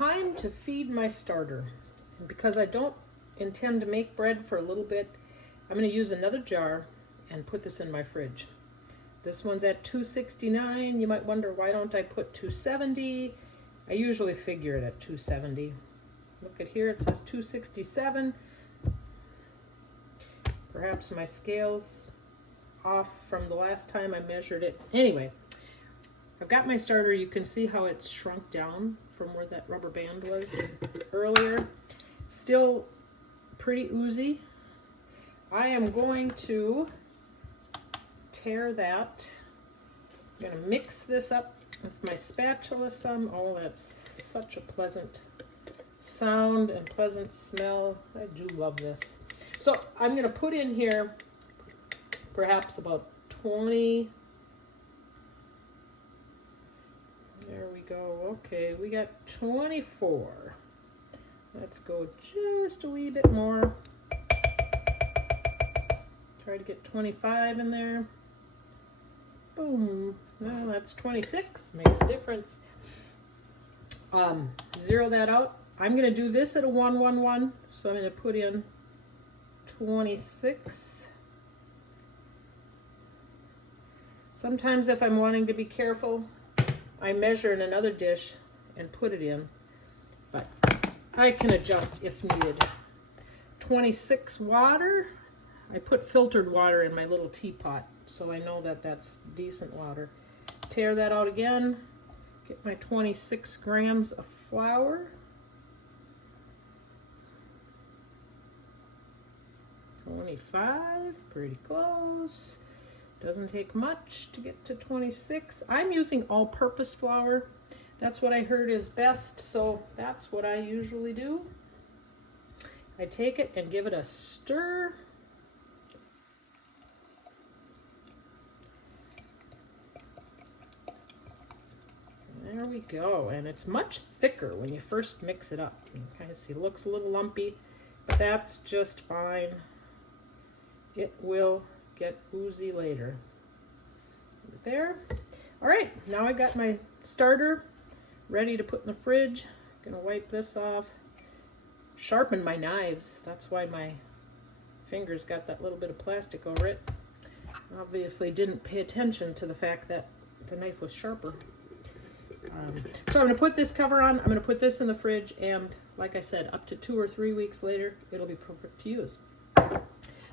time to feed my starter. And because I don't intend to make bread for a little bit, I'm going to use another jar and put this in my fridge. This one's at 269. You might wonder, why don't I put 270? I usually figure it at 270. Look at here, it says 267. Perhaps my scale's off from the last time I measured it. Anyway, I've got my starter. You can see how it's shrunk down from where that rubber band was earlier. Still pretty oozy. I am going to tear that. I'm going to mix this up with my spatula some. Oh, that's such a pleasant sound and pleasant smell. I do love this. So I'm going to put in here perhaps about 20. There we go. Okay, we got 24. Let's go just a wee bit more. Try to get 25 in there. Boom. Well, that's 26. Makes a difference. Zero that out. I'm going to do this at a 111. So I'm going to put in 26. Sometimes if I'm wanting to be careful, I measure in another dish and put it in. But I can adjust if needed. 26 water. I put filtered water in my little teapot, so I know that that's decent water. Tear that out again. Get my 26 grams of flour. 25, pretty close. Doesn't take much to get to 26. I'm using all-purpose flour. That's what I heard is best, so that's what I usually do. I take it and give it a stir. There we go, and it's much thicker when you first mix it up. You can kind of see it looks a little lumpy, but that's just fine. It will get oozy later. There. All right, now I got my starter ready to put in the fridge. Gonna wipe this off. Sharpen my knives. That's why my fingers got that little bit of plastic over it. Obviously didn't pay attention to the fact that the knife was sharper. So I'm going to put this cover on. I'm going to put this in the fridge, and like I said, up to 2 or 3 weeks later, it'll be perfect to use.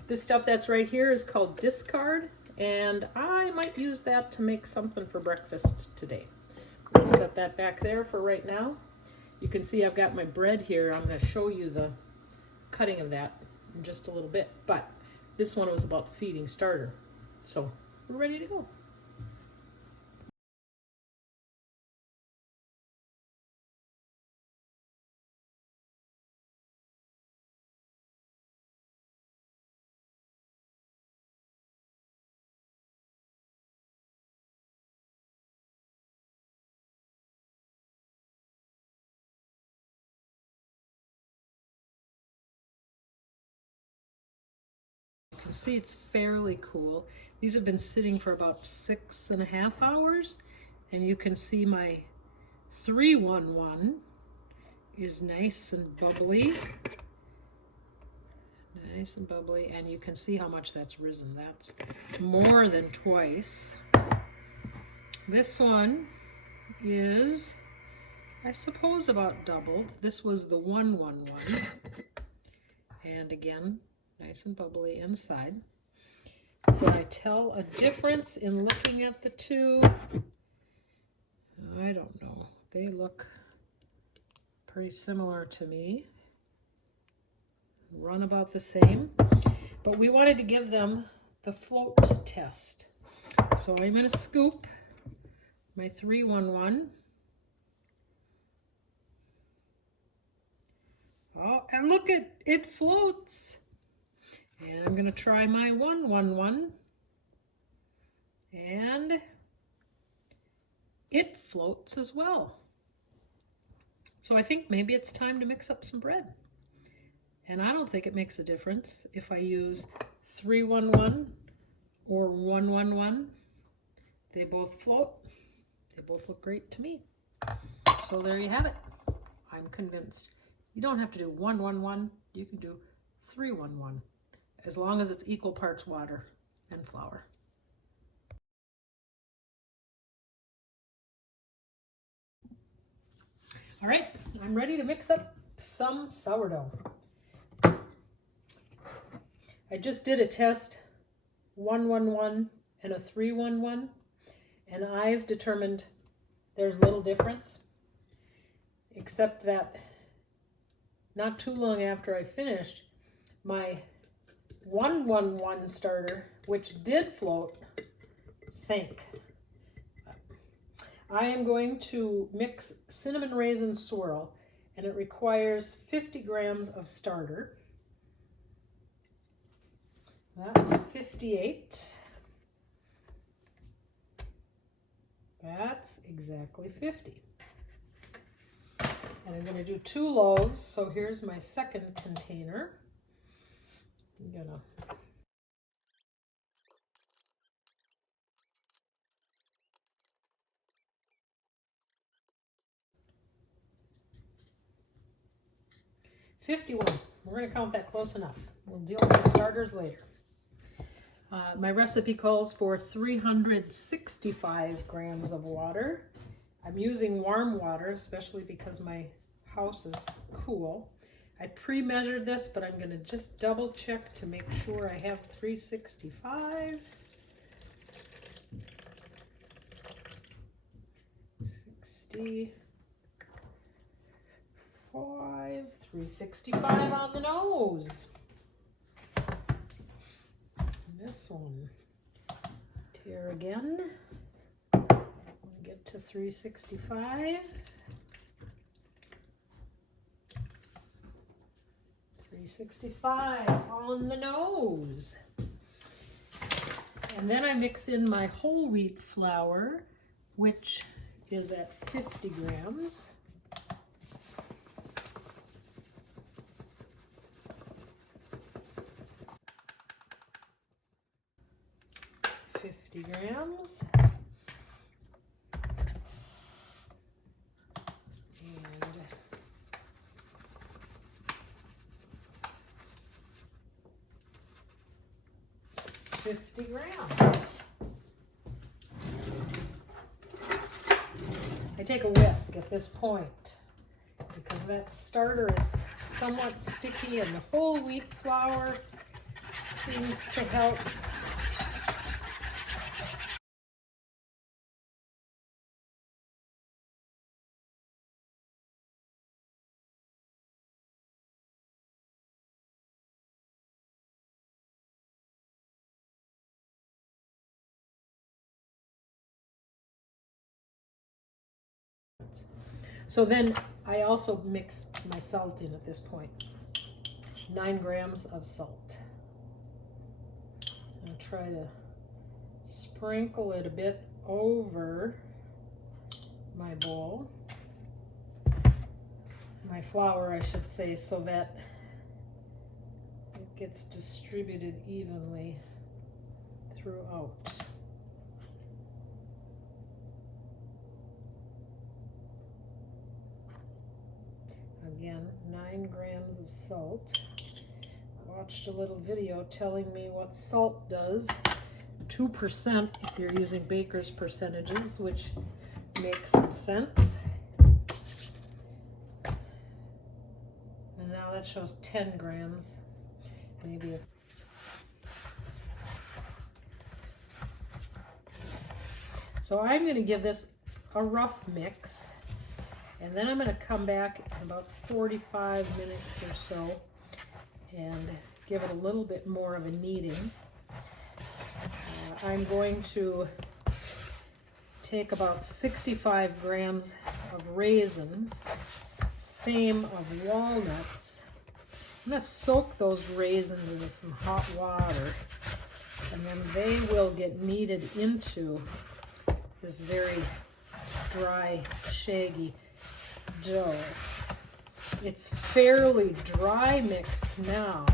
This stuff that's right here is called discard, and I might use that to make something for breakfast today. I'm going to set that back there for right now. You can see I've got my bread here. I'm going to show you the cutting of that in just a little bit, but this one was about feeding starter. So we're ready to go. You can see it's fairly cool. These have been sitting for about 6.5 hours, and you can see my 311 is nice and bubbly. Nice and bubbly, and you can see how much that's risen. That's more than twice. This one is, I suppose, about doubled. This was the 111, and again, nice and bubbly inside. Can I tell a difference in looking at the two? I don't know. They look pretty similar to me. Run about the same, but we wanted to give them the float test. So I'm going to scoop my 311. Oh, and look, it floats. And I'm going to try my 111, and it floats as well. So I think maybe it's time to mix up some bread. And I don't think it makes a difference if I use 311 or 111. They both float. They both look great to me. So there you have it. I'm convinced you don't have to do 1, 1, 1. You can do 3, 1, 1, as long as it's equal parts water and flour. All right, I'm ready to mix up some sourdough. I just did a test, 1, 1, 1 and a 3, 1, 1, and I've determined there's little difference, except that not too long after I finished, my 1, 1, 1 starter, which did float, sank. I am going to mix cinnamon raisin swirl, and it requires 50 grams of starter. That was 58. That's exactly 50. And I'm going to do 2 loaves, so here's my second container. I'm gonna $51. We're going to count that close enough. We'll deal with the starters later. My recipe calls for 365 grams of water. I'm using warm water, especially because my house is cool. I pre-measured this, but I'm going to just double check to make sure I have 365. 365 on the nose. This one, tear again, get to 365. 365 on the nose. And then I mix in my whole wheat flour, which is at 50 grams. 50 grams. And 50 grams. I take a whisk at this point because that starter is somewhat sticky and the whole wheat flour seems to help. So then I also mix my salt in at this point. 9 grams of salt. I'll try to sprinkle it a bit over my bowl. My flour, I should say, so that it gets distributed evenly throughout. Again, 9 grams of salt. I watched a little video telling me what salt does. 2% if you're using baker's percentages, which makes some sense. And now that shows 10 grams. Maybe a So I'm going to give this a rough mix. And then I'm going to come back in about 45 minutes or so and give it a little bit more of a kneading. I'm going to take about 65 grams of raisins, same of walnuts. I'm going to soak those raisins in some hot water, and then they will get kneaded into this very dry, shaggy dough. It's fairly dry mix now,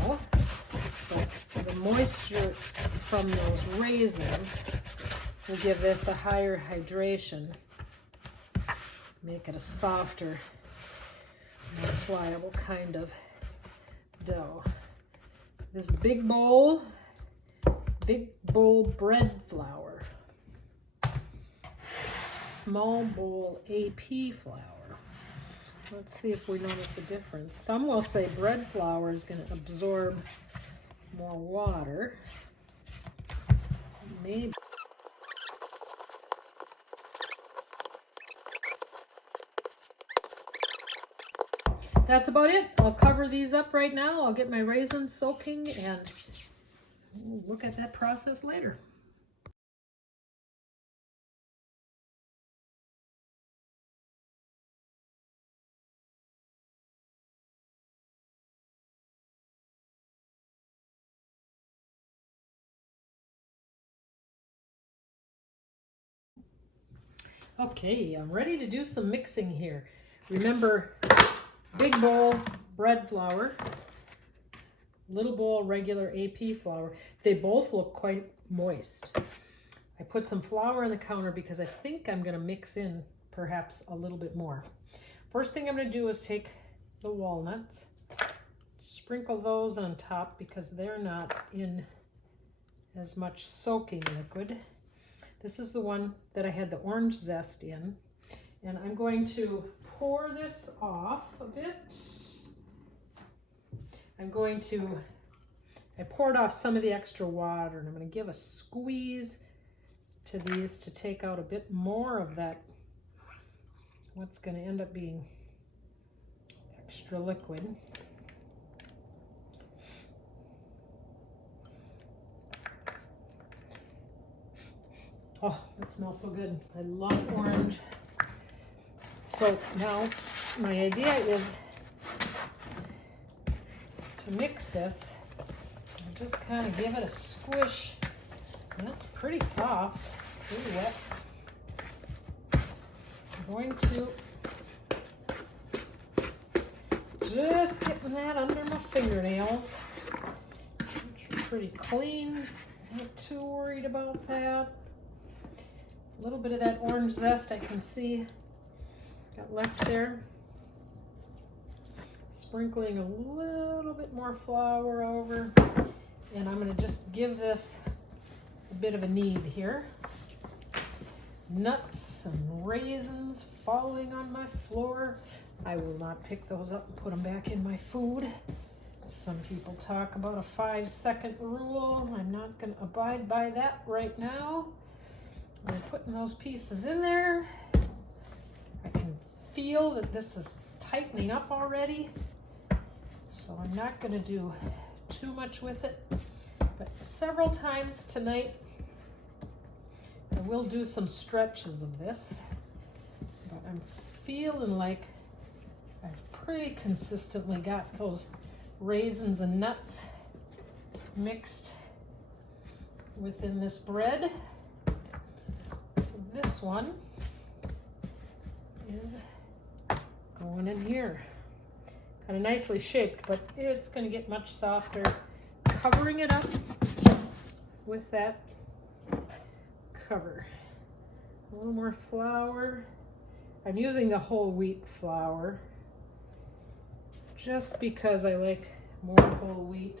so the moisture from those raisins will give this a higher hydration, make it a softer more pliable kind of dough. This big bowl bread flour. Small bowl AP flour. Let's see if we notice a difference. Some will say bread flour is going to absorb more water. Maybe. That's about it. I'll cover these up right now. I'll get my raisins soaking and we'll look at that process later. Okay, I'm ready to do some mixing here. Remember, big bowl bread flour, little bowl regular AP flour. They both look quite moist. I put some flour on the counter because I think I'm going to mix in perhaps a little bit more. First thing I'm going to do is take the walnuts, sprinkle those on top because they're not in as much soaking liquid. This is the one that I had the orange zest in, and I'm going to pour this off a bit. I poured off some of the extra water, and I'm going to give a squeeze to these to take out a bit more of that, what's going to end up being extra liquid. Oh, that smells so good. I love orange. So now my idea is to mix this and just kind of give it a squish. And that's pretty soft, pretty wet. I'm going to just getting that under my fingernails, which are pretty clean. Not too worried about that. A little bit of that orange zest I can see got left there. Sprinkling a little bit more flour over, and I'm going to just give this a bit of a knead here. Nuts and raisins falling on my floor. I will not pick those up and put them back in my food. Some people talk about a 5-second rule. I'm not going to abide by that right now. I'm putting those pieces in there. I can feel that this is tightening up already, so I'm not going to do too much with it. But several times tonight, I will do some stretches of this, but I'm feeling like I've pretty consistently got those raisins and nuts mixed within this bread. This one is going in here. Kind of nicely shaped, but it's going to get much softer. Covering it up with that cover. A little more flour. I'm using the whole wheat flour just because I like more whole wheat.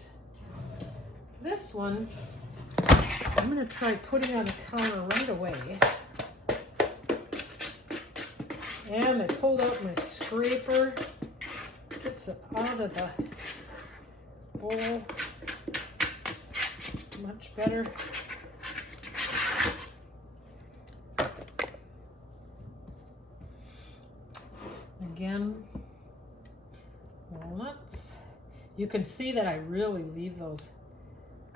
This one, I'm going to try putting on the counter right away. And I pulled out my scraper, gets it out of the bowl much better. Again, walnuts. You can see that I really leave those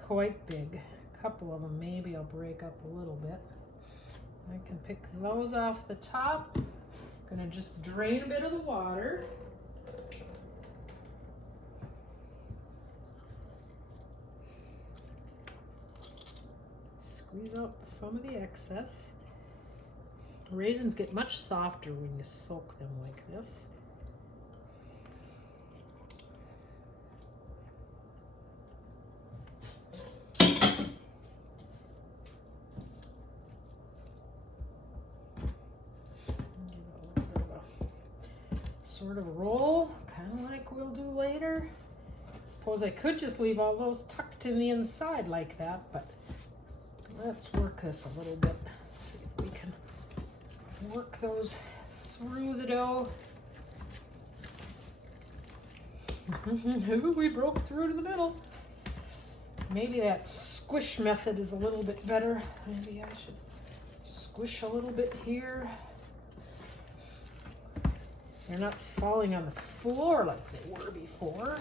quite big. A couple of them maybe I'll break up a little bit. I can pick those off the top. Gonna just drain a bit of the water. Squeeze out some of the excess. The raisins get much softer when you soak them like this. Sort of roll, kind of like we'll do later. I suppose I could just leave all those tucked in the inside like that, but let's work this a little bit. Let's see if we can work those through the dough. We broke through to the middle. Maybe that squish method is a little bit better. Maybe I should squish a little bit here. They're not falling on the floor like they were before.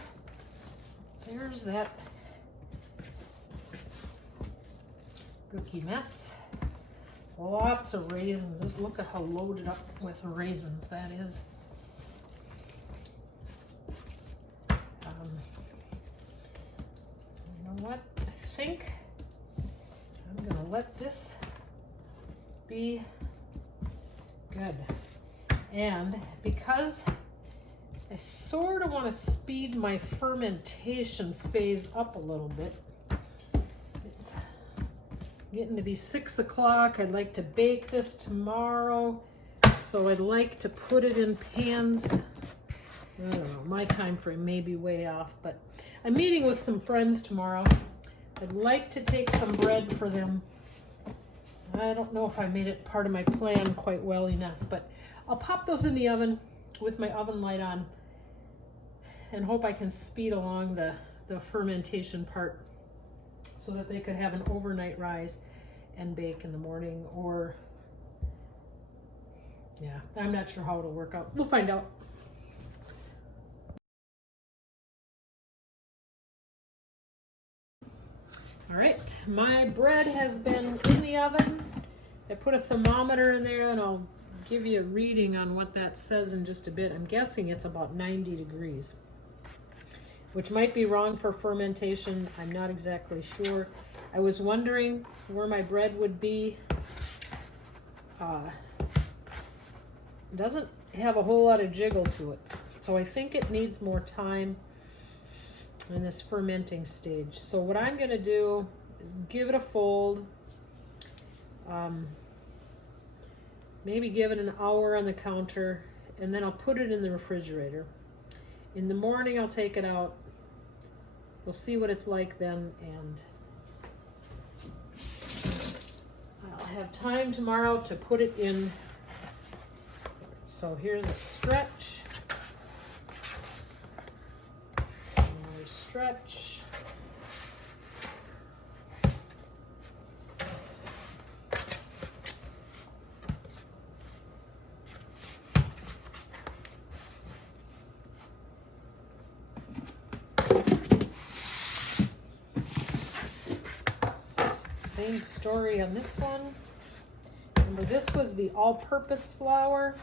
There's that cookie mess. Lots of raisins. Just look at how loaded up with raisins that is. You know what? I think I'm gonna let this be good. And because I sort of want to speed my fermentation phase up a little bit, it's getting to be 6 o'clock. I'd like to bake this tomorrow, so I'd like to put it in pans. I don't know, my time frame may be way off, but I'm meeting with some friends tomorrow. I'd like to take some bread for them. I don't know if I made it part of my plan quite well enough, but I'll pop those in the oven with my oven light on and hope I can speed along the fermentation part so that they could have an overnight rise and bake in the morning. Or, yeah, I'm not sure how it'll work out. We'll find out. All right, my bread has been in the oven. I put a thermometer in there and I'll give you a reading on what that says in just a bit. I'm guessing it's about 90 degrees, which might be wrong for fermentation. I'm not exactly sure. I was wondering where my bread would be. It doesn't have a whole lot of jiggle to it, so I think it needs more time in this fermenting stage. So what I'm going to do is give it a fold. Maybe give it an hour on the counter, and then I'll put it in the refrigerator. In the morning, I'll take it out. We'll see what it's like then, and I'll have time tomorrow to put it in. So here's a stretch. Another stretch. Same story on this one. Remember, this was the all-purpose flour.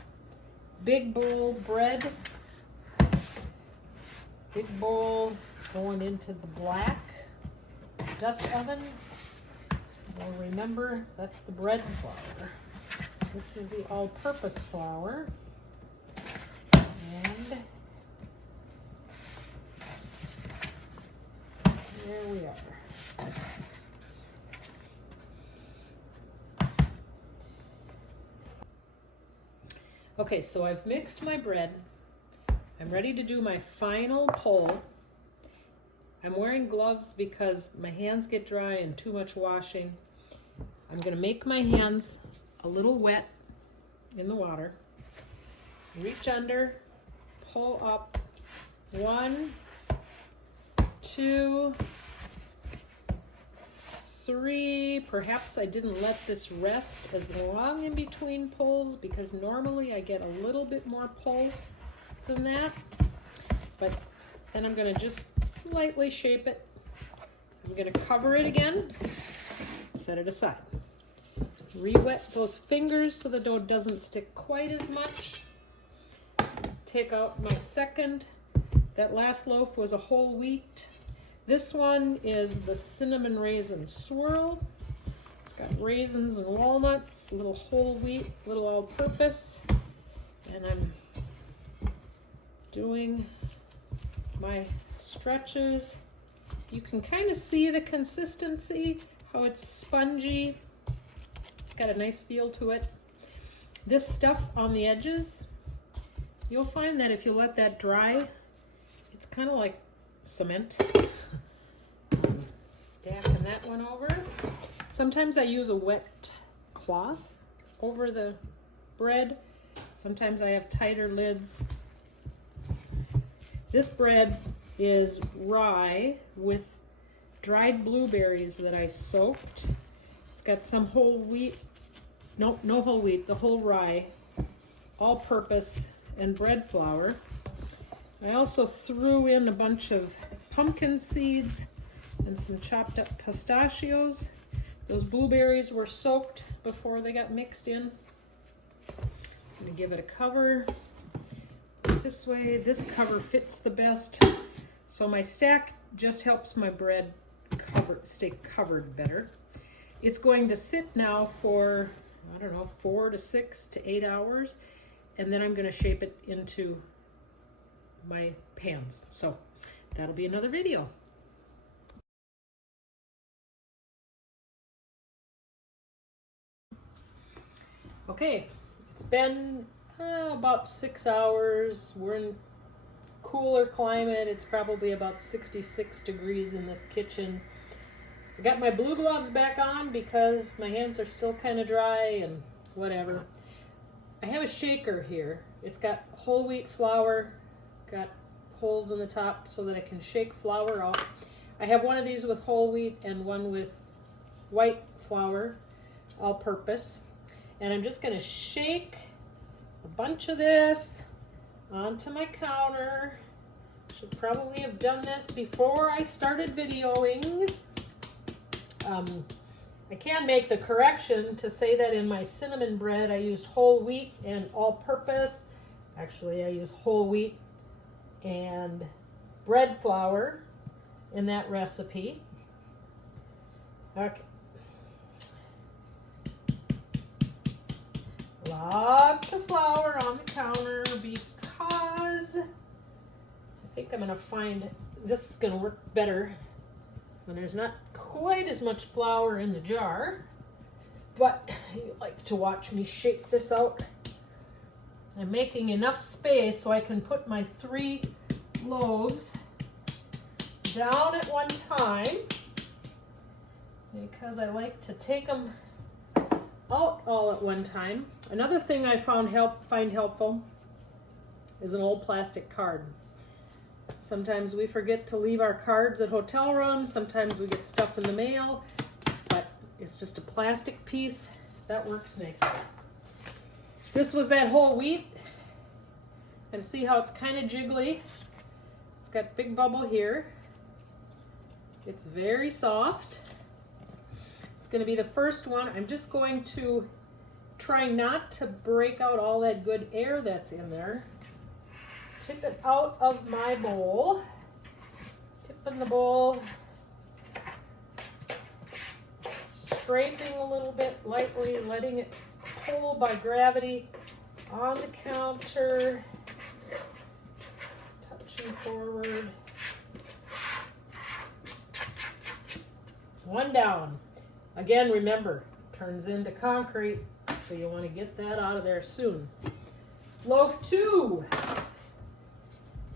Big bowl bread. Big bowl going into the black Dutch oven. Well, remember, that's the bread flour. This is the all-purpose flour. And there we are. Okay, so I've mixed my bread. I'm ready to do my final pull. I'm wearing gloves because my hands get dry and too much washing. I'm gonna make my hands a little wet in the water. Reach under, pull up. 1, 2, 3. Perhaps I didn't let this rest as long in between pulls because normally I get a little bit more pull than that. But then I'm going to just lightly shape it. I'm going to cover it again, set it aside. Re-wet those fingers so the dough doesn't stick quite as much. Take out my second. That last loaf was a whole wheat. This one is the cinnamon raisin swirl. It's got raisins and walnuts, a little whole wheat, little all-purpose. And I'm doing my stretches. You can kind of see the consistency, how it's spongy. It's got a nice feel to it. This stuff on the edges, you'll find that if you let that dry, It's kind of like cement. Stacking that one over. Sometimes I use a wet cloth over the bread. Sometimes I have tighter lids. This bread is rye with dried blueberries that I soaked. It's got some whole wheat, no whole wheat, the whole rye, all-purpose, and bread flour. I also threw in a bunch of pumpkin seeds and some chopped up pistachios. Those blueberries were soaked before they got mixed in. I'm gonna give it a cover. This way, this cover fits the best. So my stack just helps my bread stay covered better. It's going to sit now for, I don't know, 4 to 6 to 8 hours. And then I'm gonna shape it into my pans. So that'll be another video. Okay, it's been about 6 hours. We're in cooler climate. It's probably about 66 degrees in this kitchen. I got my blue gloves back on because my hands are still kind of dry and whatever. I have a shaker here. It's got whole wheat flour, got holes in the top so that I can shake flour out. I have one of these with whole wheat and one with white flour, all purpose. And I'm just gonna shake a bunch of this onto my counter. Should probably have done this before I started videoing. I can make the correction to say that in my cinnamon bread I used whole wheat and all-purpose. Actually, I use whole wheat and bread flour in that recipe. Okay. Lots of flour on the counter because I think I'm gonna find this is gonna work better when there's not quite as much flour in the jar. But you like to watch me shake this out. I'm making enough space so I can put my 3 loaves down at one time because I like to take them out all at one time. Another thing I find helpful is an old plastic card. Sometimes we forget to leave our cards at hotel rooms. Sometimes we get stuff in the mail, but it's just a plastic piece that works nicely. This was that whole wheat, and see how it's kind of jiggly. It's got big bubble here. It's very soft. It's going to be the first one. I'm just going to try not to break out all that good air that's in there. Tip it out of my bowl. Tip in the bowl. Scraping a little bit lightly, letting it pull by gravity on the counter. Touching forward. One down. Again, remember, turns into concrete, so you want to get that out of there soon. Loaf 2.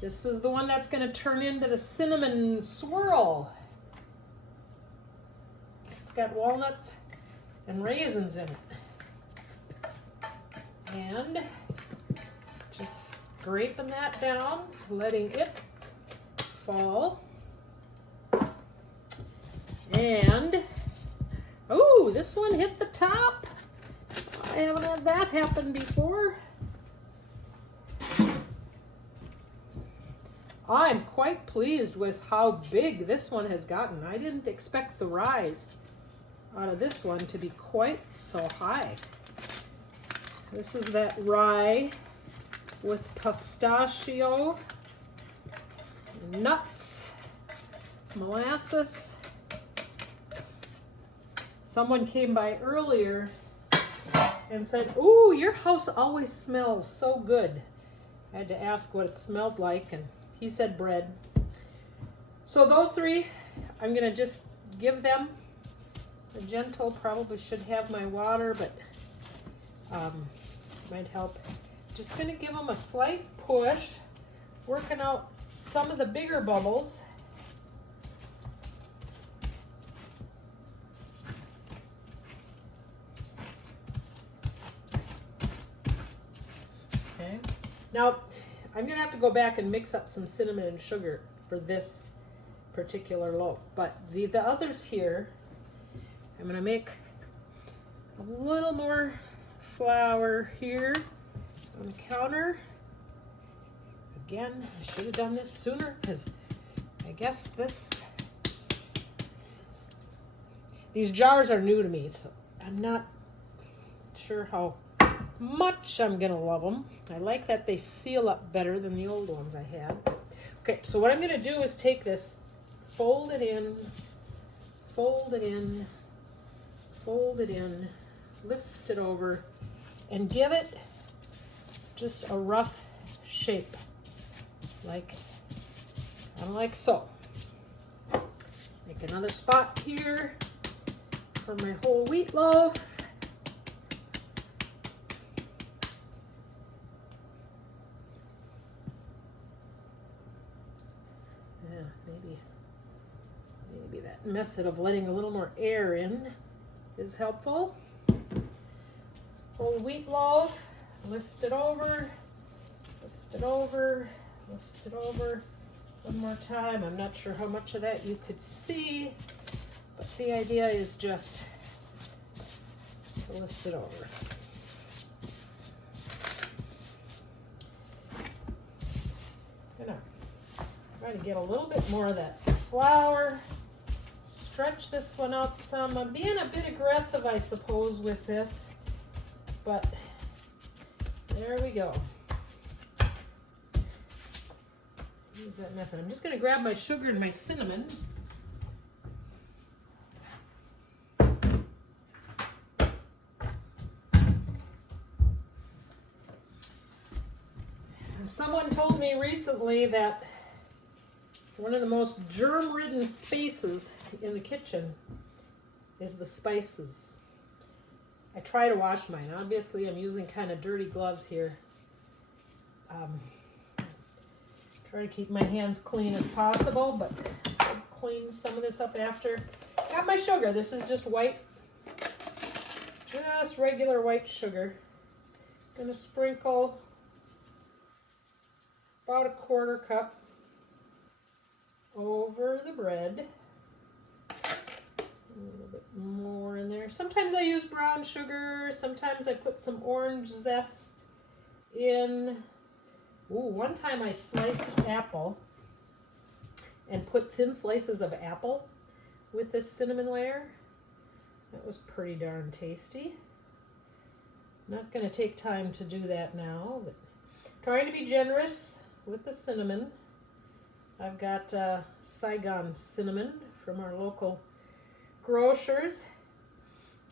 This is the one that's going to turn into the cinnamon swirl. It's got walnuts and raisins in it. And just scraping that down, letting it fall. And, oh, this one hit the top. I haven't had that happen before. I'm quite pleased with how big this one has gotten. I didn't expect the rise out of this one to be quite so high. This is that rye with pistachio, nuts, it's molasses. Someone came by earlier and said, "Ooh, your house always smells so good." I had to ask what it smelled like, and he said bread. So those 3, I'm gonna just give them a gentle, probably should have my water, but might help. Just gonna give them a slight push, working out some of the bigger bubbles. Okay. Now, I'm going to have to go back and mix up some cinnamon and sugar for this particular loaf. But the others here, I'm going to make a little more flour here on the counter. Again, I should have done this sooner because I guess these jars are new to me, so I'm not sure how much I'm gonna love them. I like that they seal up better than the old ones I had. Okay, so what I'm gonna do is take this, fold it in, fold it in, fold it in, lift it over, and give it just a rough shape, like kind of like so. Make another spot here for my whole wheat loaf. Yeah, maybe that method of letting a little more air in is helpful. Whole wheat loaf, lift it over, lift it over, lift it over. One more time. I'm not sure how much of that you could see, but the idea is just to lift it over. Gonna try to get a little bit more of that flour. Stretch this one out some. I'm being a bit aggressive, I suppose, with this, but there we go. Use that method. I'm just going to grab my sugar and my cinnamon. Someone told me recently that one of the most germ-ridden spaces in the kitchen is the spices. I try to wash mine. Obviously, I'm using kind of dirty gloves here. Try to keep my hands clean as possible, but I'll clean some of this up after. Got my sugar. This is just white, just regular white sugar. Gonna sprinkle about a 1/4 cup over the bread. A little bit more in there. Sometimes I use brown sugar. Sometimes I put some orange zest in. Ooh, one time I sliced apple and put thin slices of apple with this cinnamon layer. That was pretty darn tasty. Not going to take time to do that now, but trying to be generous with the cinnamon. I've got Saigon cinnamon from our local grocers.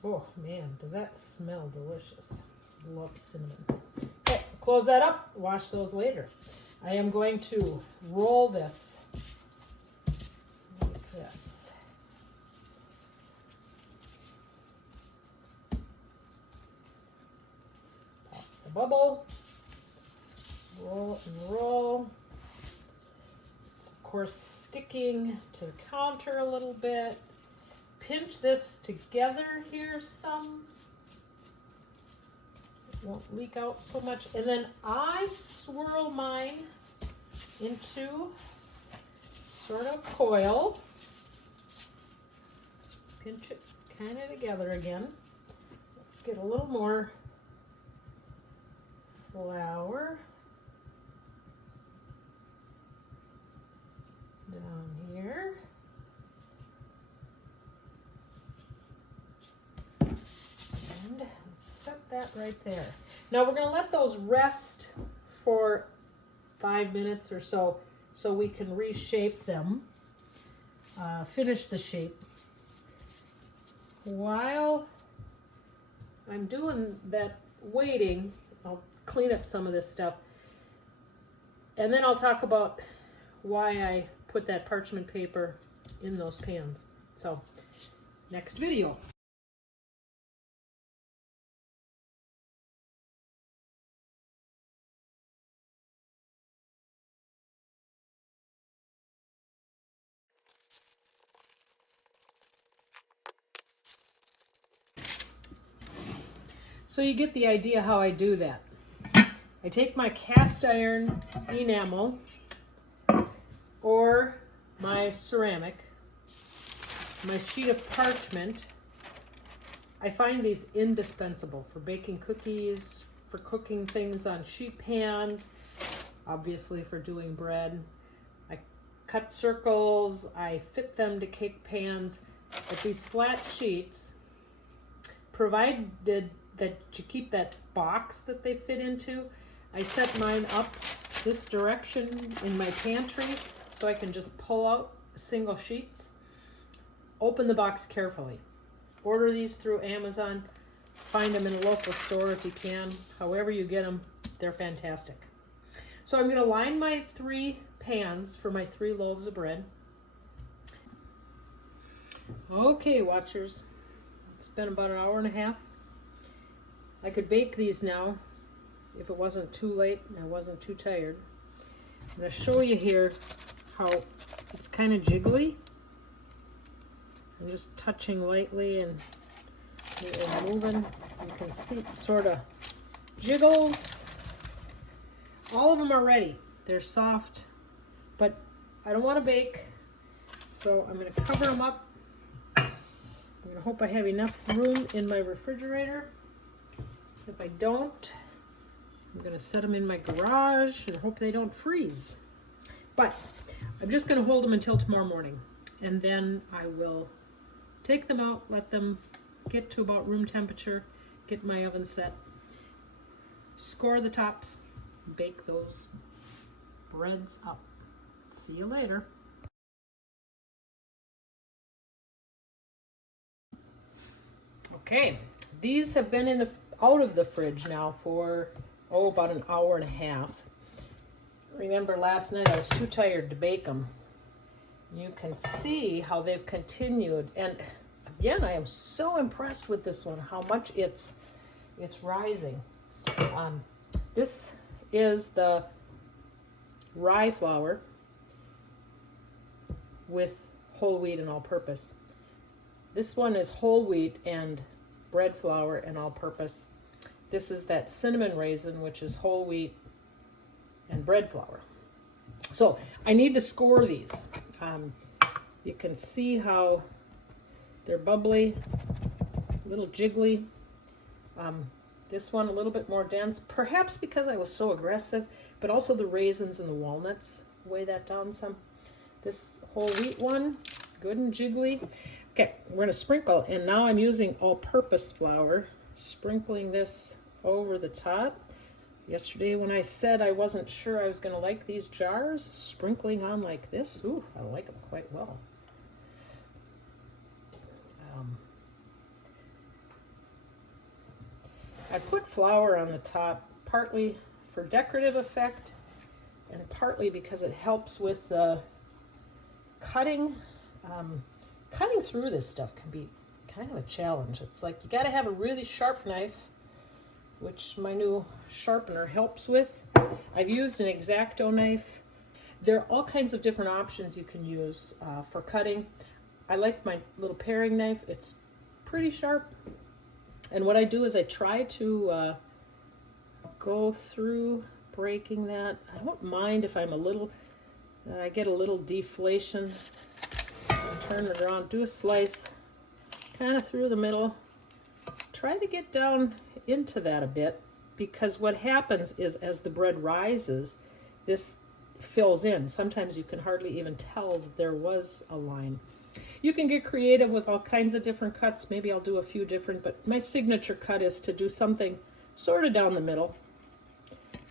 Oh man, does that smell delicious. Love cinnamon. Okay, close that up, wash those later. I am going to roll this like this. Pop the bubble, roll and roll. It's of course sticking to the counter a little bit. Pinch this together here some. It won't leak out so much. And then I swirl mine into sort of coil. Pinch it kind of together again. Let's get a little more flour down here. And set that right there. Now we're going to let those rest for 5 minutes or so we can reshape them, finish the shape. While I'm doing that waiting, I'll clean up some of this stuff, and then I'll talk about why I put that parchment paper in those pans. So, next video. So you get the idea how I do that. I take my cast iron enamel or my ceramic, my sheet of parchment. I find these indispensable for baking cookies, for cooking things on sheet pans, obviously for doing bread. I cut circles, I fit them to cake pans, but these flat sheets, provided that you keep that box that they fit into, I set mine up this direction in my pantry so I can just pull out single sheets. Open the box carefully. Order these through Amazon. Find them in a local store if you can. However you get them, they're fantastic. So I'm going to line my 3 pans for my 3 loaves of bread. Okay, watchers. It's been about an hour and a half. I could bake these now if it wasn't too late and I wasn't too tired. I'm going to show you here how it's kind of jiggly. I'm just touching lightly and moving. You can see it sort of jiggles. All of them are ready. They're soft, but I don't want to bake, so I'm going to cover them up. I'm going to hope I have enough room in my refrigerator. If I don't, I'm going to set them in my garage and hope they don't freeze. But I'm just going to hold them until tomorrow morning, and then I will take them out, let them get to about room temperature, get my oven set, score the tops, bake those breads up. See you later. Okay, these have been out of the fridge now for about an hour and a half. Remember last night I was too tired to bake them. You can see how they've continued, and again, I am so impressed with this one, how much it's rising. This is the rye flour with whole wheat and all-purpose. This one is whole wheat and bread flour and all-purpose. This is that cinnamon raisin, which is whole wheat and bread flour. So I need to score these. You can see how they're bubbly, a little jiggly. This one a little bit more dense, perhaps because I was so aggressive, but also the raisins and the walnuts weigh that down some. This whole wheat one, good and jiggly. Okay, we're going to sprinkle, and now I'm using all-purpose flour, sprinkling this over the top. Yesterday when I said I wasn't sure I was going to like these jars, sprinkling on like this, ooh, I like them quite well. I put flour on the top partly for decorative effect and partly because it helps with the cutting. Cutting through this stuff can be kind of a challenge. It's like you got to have a really sharp knife, which my new sharpener helps with. I've used an X-Acto knife. There are all kinds of different options you can use for cutting. I like my little paring knife. It's pretty sharp. And what I do is I try to go through breaking that. I don't mind if I'm a little, I get a little deflation. Turn it around, do a slice, kind of through the middle. Try to get down into that a bit, because what happens is as the bread rises, this fills in. Sometimes you can hardly even tell that there was a line. You can get creative with all kinds of different cuts. Maybe I'll do a few different, but my signature cut is to do something sort of down the middle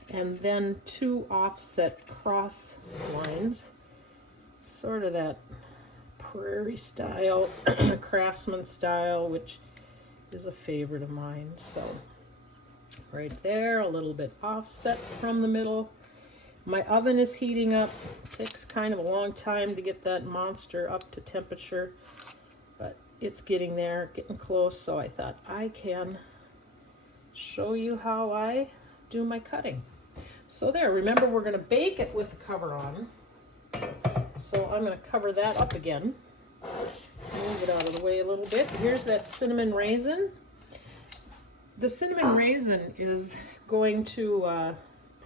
and then 2 offset cross lines, sort of that prairie style, craftsman style, which is a favorite of mine. So right there, a little bit offset from the middle. My oven is heating up. It takes kind of a long time to get that monster up to temperature, but it's getting there, getting close. So I thought I can show you how I do my cutting. So there, remember we're going to bake it with the cover on. So I'm going to cover that up again. Move it out of the way a little bit. Here's that cinnamon raisin. The cinnamon raisin is going to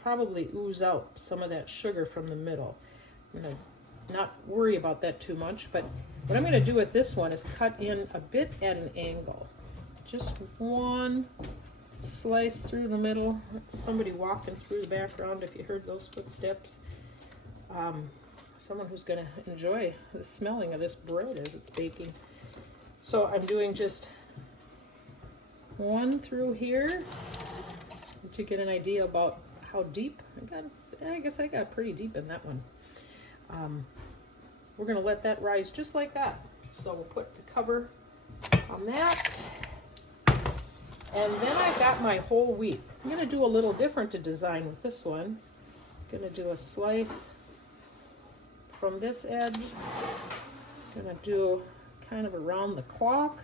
probably ooze out some of that sugar from the middle. I'm going to not worry about that too much, but what I'm going to do with this one is cut in a bit at an angle. Just one slice through the middle. That's somebody walking through the background if you heard those footsteps. Someone who's going to enjoy the smelling of this bread as it's baking. So I'm doing just one through here to get an idea about how deep. I guess I got pretty deep in that one. We're going to let that rise just like that. So we'll put the cover on that. And then I've got my whole wheat. I'm going to do a little different to design with this one. I'm going to do a slice from this edge. I'm going to do kind of around the clock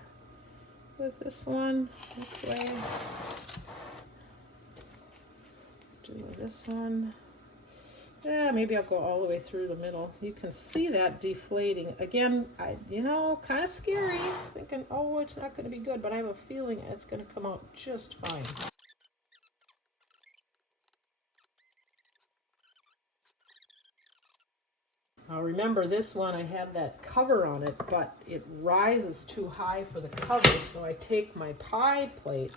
with this one, this way. Do this one. Yeah, maybe I'll go all the way through the middle. You can see that deflating. Again, kind of scary, thinking, oh, it's not going to be good, but I have a feeling it's going to come out just fine. Now remember, this one I had that cover on it, but it rises too high for the cover, so I take my pie plate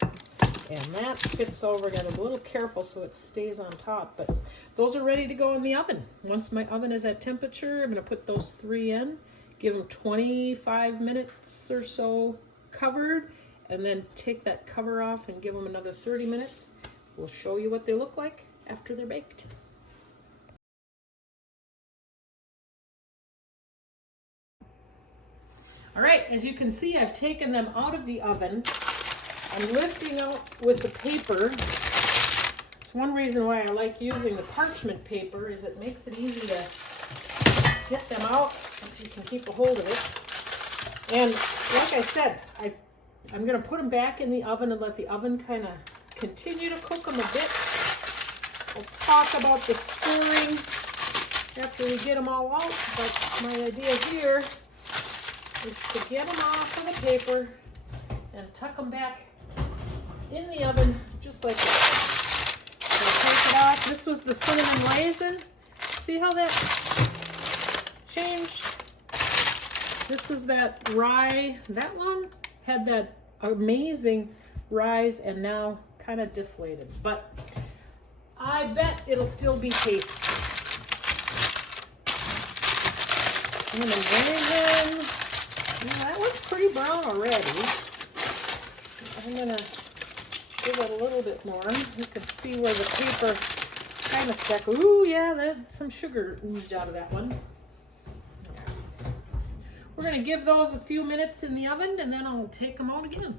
and that fits over. Got a little careful so it stays on top, but those are ready to go in the oven. Once my oven is at temperature, I'm going to put those 3 in, give them 25 minutes or so covered, and then take that cover off and give them another 30 minutes. We'll show you what they look like after they're baked. All right, as you can see, I've taken them out of the oven. I'm lifting out with the paper. It's one reason why I like using the parchment paper, is it makes it easy to get them out if you can keep a hold of it. And like I said, I'm going to put them back in the oven and let the oven kind of continue to cook them a bit. We'll talk about the stirring after we get them all out, but my idea here is to get them off of the paper and tuck them back in the oven just like that. So take it off. This was the cinnamon raisin. See how that changed? This is that rye. That one had that amazing rise and now kind of deflated, but I bet it'll still be tasty. Cinnamon raisin. That one's pretty brown already. I'm going to give it a little bit more. You can see where the paper kind of stuck. Ooh, yeah, some sugar oozed out of that one. We're going to give those a few minutes in the oven, and then I'll take them out again.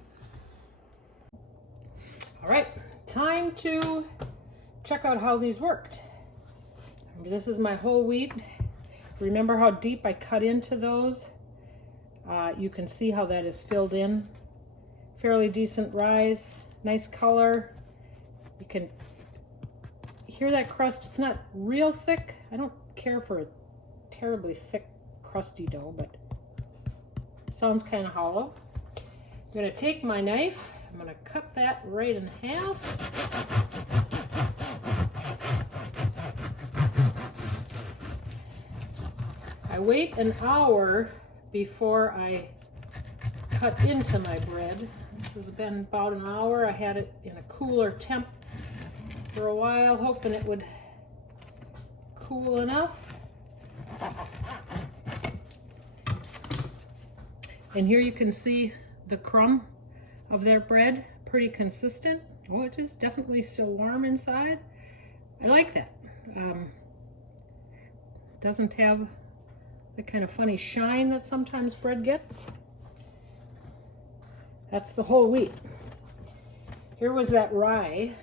All right, time to check out how these worked. This is my whole wheat. Remember how deep I cut into those? You can see how that is filled in. Fairly decent rise, nice color. You can hear that crust. It's not real thick. I don't care for a terribly thick, crusty dough, but it sounds kind of hollow. I'm going to take my knife. I'm going to cut that right in half. I wait an hour before I cut into my bread. This has been about an hour. I had it in a cooler temp for a while, hoping it would cool enough. And here you can see the crumb of their bread, pretty consistent. Oh, it is definitely still warm inside. I like that. Doesn't have the kind of funny shine that sometimes bread gets. That's the whole wheat. Here was that rye.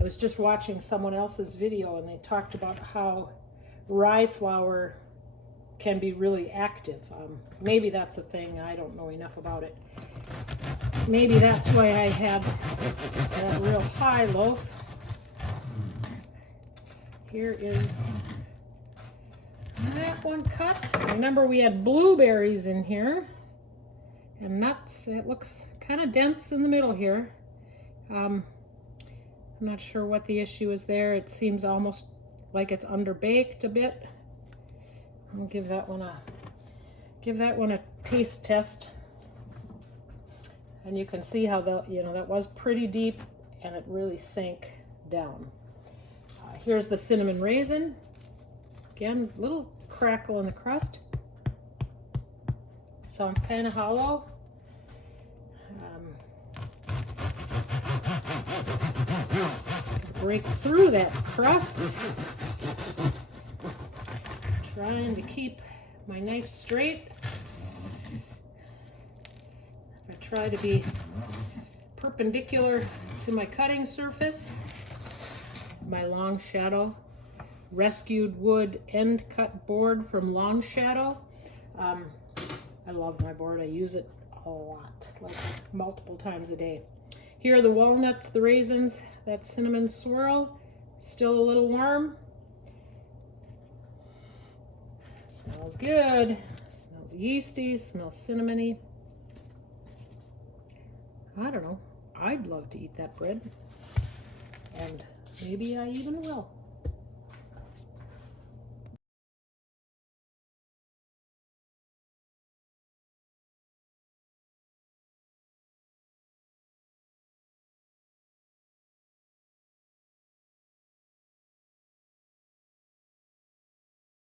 I was just watching someone else's video and they talked about how rye flour can be really active. Maybe that's a thing. I don't know enough about it. Maybe that's why I had that real high loaf. Here is that one cut. Remember, we had blueberries in here and nuts. It looks kind of dense in the middle here. I'm not sure what the issue is there. It seems almost like it's underbaked a bit. I'll give that one a taste test. And you can see how that was pretty deep and it really sank down. Here's the cinnamon raisin. Again, little crackle in the crust. Sounds kind of hollow. Break through that crust. Trying to keep my knife straight. I try to be perpendicular to my cutting surface. My Long Shadow rescued wood end cut board from Long Shadow. I love my board. I use it a lot, like multiple times a day. Here are the walnuts, the raisins, that cinnamon swirl, still a little warm. Smells good, smells yeasty, smells cinnamony. I don't know, I'd love to eat that bread, and maybe I even will.